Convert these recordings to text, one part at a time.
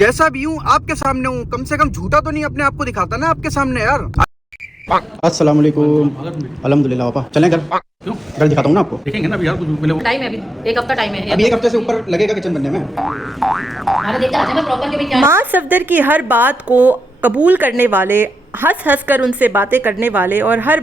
जैसा भी हूँ आपके सामने हूँ, कम से कम झूठा तो नहीं अपने आप को दिखाता ना आपके सामने यार। अस्सलाम वालेकुम। अल्हम्दुलिल्लाह पापा, चलें घर? क्यों? घर दिखाता हूँ ना आपको। देखेंगे ना अभी यार, कुछ पहले टाइम है, अभी एक हफ्ता टाइम है। अभी एक हफ्ते से ऊपर लगेगा किचन बनने में। देखता है ना प्रॉपर के भाई क्या। माँ सफदर की हर बात को कबूल करने वाले, हंस हंस कर उनसे बातें करने वाले और हर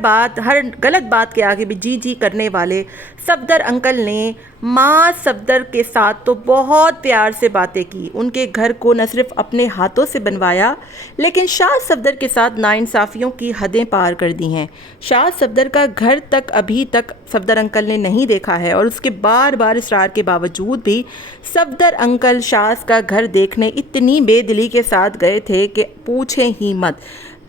गलत बात के आगे भी जी जी करने वाले सफदर अंकल ने माँ सफदर के साथ तो बहुत प्यार से बातें की। उनके घर को न सिर्फ अपने हाथों से बनवाया, लेकिन शाह सफदर के साथ नाइंसाफ़ियों की हदें पार कर दी हैं। शाह सफदर का घर तक अभी तक सफदर अंकल ने नहीं देखा है और उसके बार बार इसरार के बावजूद भी सफदर अंकल शाह का घर देखने इतनी बेदिली के साथ गए थे कि पूछें ही मत।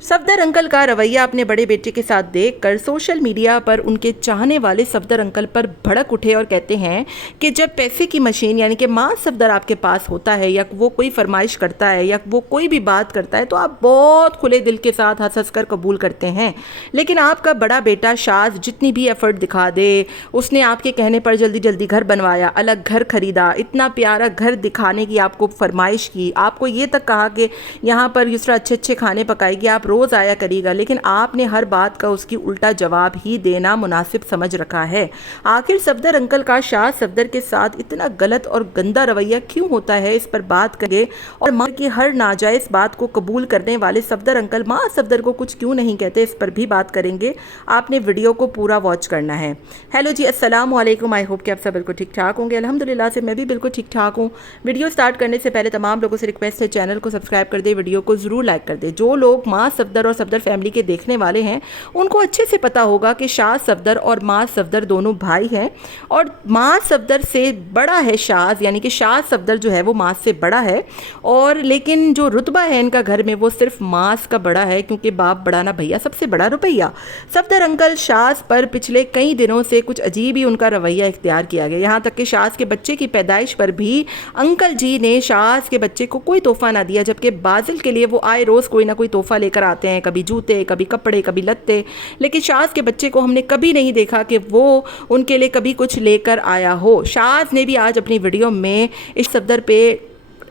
सफदर अंकल का रवैया अपने बड़े बेटे के साथ देखकर सोशल मीडिया पर उनके चाहने वाले सफदर अंकल पर भड़क उठे और कहते हैं कि जब पैसे की मशीन यानी कि माँ सफदर आपके पास होता है या वो कोई फरमाइश करता है या वो कोई भी बात करता है तो आप बहुत खुले दिल के साथ हंस हंस कर कबूल करते हैं, लेकिन आपका बड़ा बेटा शाज जितनी भी एफर्ट दिखा दे, उसने आपके कहने पर जल्दी जल्दी घर बनवाया, अलग घर खरीदा, इतना प्यारा घर दिखाने की आपको फरमाइश की, आपको ये तक कहा कि यहाँ पर युसरा अच्छे अच्छे खाने पकाएगी, आप रोज़ आया करेगा, लेकिन आपने हर बात का उसकी उल्टा जवाब ही देना मुनासिब समझ रखा है। आखिर सफदर अंकल का शाह सफदर के साथ इतना गलत और गंदा रवैया क्यों होता है, इस पर बात करेंगे। और माँ की हर नाजायज़ बात को कबूल करने वाले सफदर अंकल माँ सफदर को कुछ क्यों नहीं कहते, इस पर भी बात करेंगे। आपने वीडियो को पूरा वॉच करना है। हेलो जी, अस्सलाम वालेकुम। आई होप कि आप सब बिल्कुल ठीक ठाक होंगे। अल्हम्दुलिल्लाह से मैं भी बिल्कुल ठीक ठाक हूँ। वीडियो स्टार्ट करने से पहले तमाम लोगों से रिक्वेस्ट है, चैनल को सब्सक्राइब कर दे, वीडियो को ज़रूर लाइक कर दे। जो लोग माँ सफदर और सफदर फैमिली के देखने वाले हैं उनको अच्छे से पता होगा कि शाह सफदर और माँ सफदर दोनों भाई हैं और माँ सफदर से बड़ा है शाज, यानी कि शाह सफदर जो है वो माँ से बड़ा है, और लेकिन जो रुतबा है इनका घर में वो सिर्फ माँ का बड़ा है, क्योंकि बाप बड़ा ना भैया सबसे बड़ा रुपया। सफदर अंकल शाज पर पिछले कई दिनों से कुछ अजीब ही उनका रवैया इख्तियार किया गया, यहाँ तक कि शाज के बच्चे की पैदाइश पर भी अंकल जी ने शाज के बच्चे को कोई तोहफा ना दिया, जबकि बाजिल के लिए वो आए रोज़ कोई ना कोई तोहफा लेकर आते हैं, कभी जूते, कभी कपड़े, कभी लत्ते, लेकिन शाज के बच्चे को हमने कभी नहीं देखा कि वो उनके लिए कभी कुछ लेकर आया हो। शाज ने भी आज अपनी वीडियो में इस सफदर पे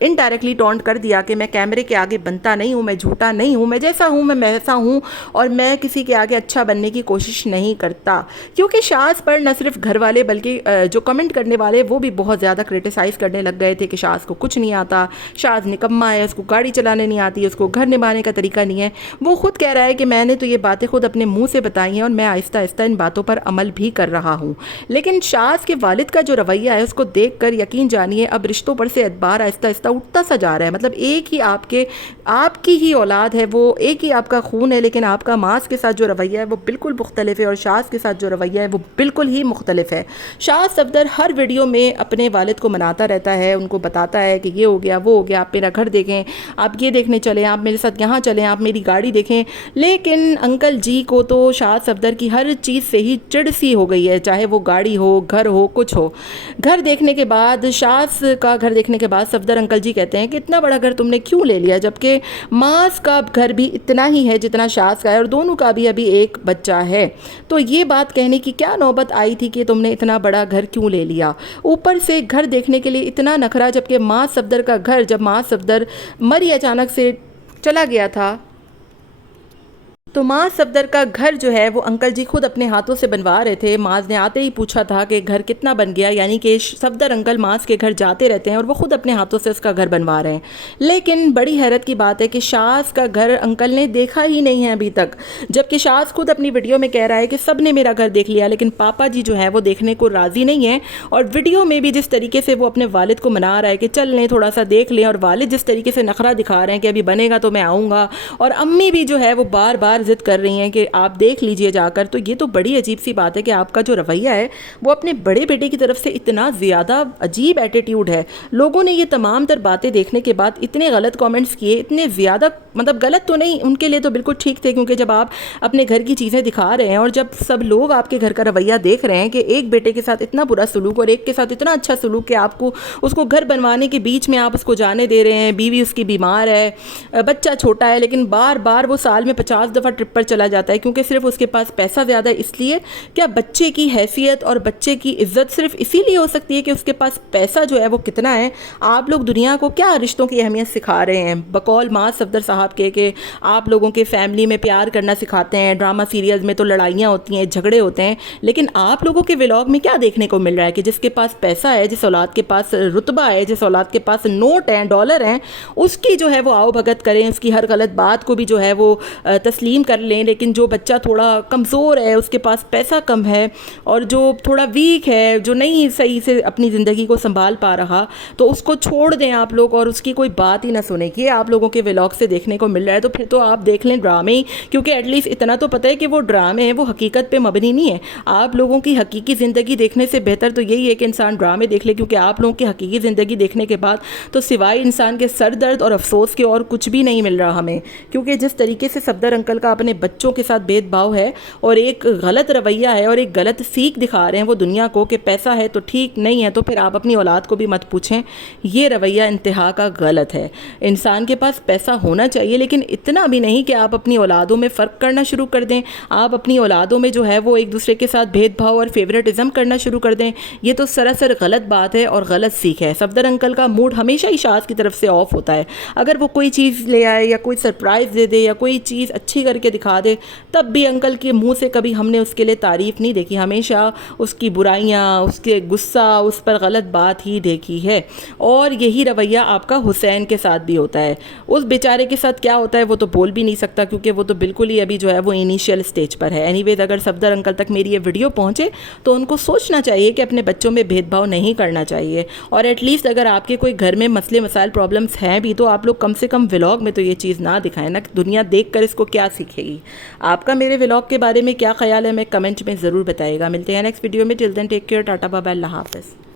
इनडायरेक्टली टॉन्ट कर दिया कि मैं कैमरे के आगे बनता नहीं हूँ, मैं झूठा नहीं हूँ, मैं जैसा हूँ मैं वैसा हूँ और मैं किसी के आगे अच्छा बनने की कोशिश नहीं करता। क्योंकि शाज पर न सिर्फ घर वाले बल्कि जो कमेंट करने वाले वो भी बहुत ज़्यादा क्रिटिसाइज़ करने लग गए थे कि शाज को कुछ नहीं आता, शाज निकम्मा है, उसको गाड़ी चलाने नहीं आती, उसको घर निभाने का तरीका नहीं है। वो खुद कह रहा है कि मैंने तो ये बातें खुद अपने मुँह से बताई हैं और मैं आहिस्ता आहिस्ता इन बातों पर अमल भी कर रहा हूँ। लेकिन शाज के वालिद का जो रवैया है उसको देख कर यकीन जानिए अब रिश्तों पर से एतबार आहिस्ता आहिस्ता उठता सा जा रहा है। मतलब एक ही आपकी ही औलाद है, वो एक ही आपका खून है, लेकिन आपका मास के साथ जो रवैया है वो बिल्कुल मुख्तलिफ है और शाज के साथ जो रवैया है वो बिल्कुल ही मुख्तलिफ है। शाज सफदर हर वीडियो में अपने वालिद को मनाता रहता है, उनको बताता है कि ये हो गया वो हो गया, आप मेरा घर देखें, आप ये देखने चलें, आप मेरे साथ यहाँ चलें, आप मेरी गाड़ी देखें। लेकिन अंकल जी को तो शाज सफदर की हर चीज़ से ही चिढ़ सी हो गई है, चाहे वो गाड़ी हो, घर हो, कुछ हो। घर देखने के बाद शाज का घर देखने के बाद सफदर अंकल जी कहते हैं कि इतना बड़ा घर तुमने क्यों ले लिया, जबकि मास का घर भी इतना ही है जितना शाज का है और दोनों का भी अभी एक बच्चा है। तो ये बात कहने की क्या नौबत आई थी कि तुमने इतना बड़ा घर क्यों ले लिया, ऊपर से घर देखने के लिए इतना नखरा, जबकि माँ सफदर का घर जब माँ सफदर मरी अचानक से चला गया था तो माँ सफदर का घर जो है वो अंकल जी खुद अपने हाथों से बनवा रहे थे। माज ने आते ही पूछा था कि घर कितना बन गया, यानी कि सफदर अंकल माज के घर जाते रहते हैं और वो खुद अपने हाथों से उसका घर बनवा रहे हैं। लेकिन बड़ी हैरत की बात है कि शाज का घर अंकल ने देखा ही नहीं है अभी तक, जबकि शाज खुद अपनी वीडियो में कह रहा है कि सब ने मेरा घर देख लिया, लेकिन पापा जी जो है वो देखने को राज़ी नहीं है। और वीडियो में भी जिस तरीके से वो अपने वालिद को मना रहा है कि चल लें थोड़ा सा देख लें, और वालिद जिस तरीके से नखरा दिखा रहे हैं कि अभी बनेगा तो मैं आऊँगा, और अम्मी भी जो है वो बार बार जिद कर रही हैं कि आप देख लीजिए जाकर। तो ये तो बड़ी अजीब सी बात है कि आपका जो रवैया है वो अपने बड़े बेटे की तरफ से इतना ज़्यादा अजीब एटीट्यूड है। लोगों ने ये तमाम तर बातें देखने के बाद इतने गलत कमेंट्स किए, इतने ज़्यादा, मतलब गलत तो नहीं, उनके लिए तो बिल्कुल ठीक थे, क्योंकि जब आप अपने घर की चीज़ें दिखा रहे हैं और जब सब लोग आपके घर का रवैया देख रहे हैं कि एक बेटे के साथ इतना बुरा सलूक और एक के साथ इतना अच्छा सलूक कि आपको उसको घर बनवाने के बीच में आप उसको जाने दे रहे हैं, बीवी उसकी बीमार है, बच्चा छोटा है, लेकिन बार बार वो साल में 50 दफ़ा دفعہ ٹرپ پر چلا جاتا ہے کیونکہ صرف اس کے پاس پیسہ زیادہ ہے. اس لیے کیا بچے کی حیثیت اور بچے کی عزت صرف اسی لیے ہو سکتی ہے کہ اس کے پاس پیسہ جو ہے وہ کتنا ہے؟ آپ لوگ دنیا کو کیا رشتوں کی اہمیت سکھا رہے ہیں بقول معاذ صفدر صاحب کے کہ آپ لوگوں کے فیملی میں پیار کرنا سکھاتے ہیں, ڈرامہ سیریلز میں تو لڑائیاں ہوتی ہیں, جھگڑے ہوتے ہیں, لیکن آپ لوگوں کے ولاگ میں کیا دیکھنے کو مل رہا ہے کہ جس کے پاس پیسہ ہے, جس اولاد کے پاس رتبہ ہے, جس اولاد کے پاس نوٹ ہیں, ڈالر ہیں, اس کی جو ہے وہ آؤ بھگت کریں, اس کی ہر غلط بات کو بھی جو ہے وہ تسلیم کر لیں. لیکن جو بچہ تھوڑا کمزور ہے, اس کے پاس پیسہ کم ہے اور جو تھوڑا ویک ہے, جو نہیں صحیح سے اپنی زندگی کو سنبھال پا رہا, تو اس کو چھوڑ دیں آپ لوگ اور اس کی کوئی بات ہی نہ سنیں. کہ آپ لوگوں کے ولاگ سے دیکھنے کو مل رہا ہے تو پھر تو آپ دیکھ لیں ڈرامے ہی, کیونکہ ایٹ لیسٹ اتنا تو پتہ ہے کہ وہ ڈرامے ہیں, وہ حقیقت پہ مبنی نہیں ہے. آپ لوگوں کی حقیقی زندگی دیکھنے سے بہتر تو یہی ہے کہ انسان ڈرامے دیکھ لے, کیونکہ آپ لوگوں کی حقیقی زندگی دیکھنے کے بعد تو سوائے انسان کے سر درد اور افسوس کے اور کچھ بھی نہیں مل رہا ہمیں. کیونکہ جس طریقے سے صفدر انکل کا اپنے بچوں کے ساتھ بھید بھاؤ ہے اور ایک غلط رویہ ہے اور ایک غلط سیکھ دکھا رہے ہیں وہ دنیا کو کہ پیسہ ہے تو ٹھیک, نہیں ہے تو پھر آپ اپنی اولاد کو بھی مت پوچھیں. یہ رویہ انتہا کا غلط ہے. انسان کے پاس پیسہ ہونا چاہیے لیکن اتنا بھی نہیں کہ آپ اپنی اولادوں میں فرق کرنا شروع کر دیں, آپ اپنی اولادوں میں جو ہے وہ ایک دوسرے کے ساتھ بھید بھاؤ اور فیوریٹزم کرنا شروع کر دیں. یہ تو سراسر غلط بات ہے اور غلط سیکھ ہے. صفدر انکل کا موڈ ہمیشہ ہی شاذ کی طرف سے آف ہوتا ہے. اگر وہ کوئی چیز لے آئے یا کوئی سرپرائز دے دے یا کوئی چیز اچھی کر کے دکھا دے, تب بھی انکل کے منہ سے کبھی ہم نے اس کے لیے تعریف نہیں دیکھی, ہمیشہ اس کی برائیاں, اس کے غصہ, اس پر غلط بات ہی دیکھی ہے. اور یہی رویہ آپ کا حسین کے ساتھ بھی ہوتا ہے. اس بیچارے کے ساتھ کیا ہوتا ہے وہ تو بول بھی نہیں سکتا کیونکہ وہ تو بالکل ہی ابھی جو ہے وہ انیشیل سٹیج پر ہے. اینی ویز اگر صفدر انکل تک میری یہ ویڈیو پہنچے تو ان کو سوچنا چاہیے کہ اپنے بچوں میں بھید بھاؤ نہیں کرنا چاہیے. اور ایٹ لیسٹ اگر آپ کے کوئی گھر میں مسئلے مسائل پرابلمس ہیں بھی تو آپ لوگ کم سے کم ولاگ میں تو یہ چیز نہ دکھائیں نا, دنیا دیکھ کر اس کو کیا سیکھے گی. آپ کا میرے ولاگ کے بارے میں کیا خیال ہے, میں کمنٹ میں ضرور بتائیے گا. ملتے ہیں نیکسٹ ویڈیو میں. Till then take care, tata bye bye, اللہ حافظ.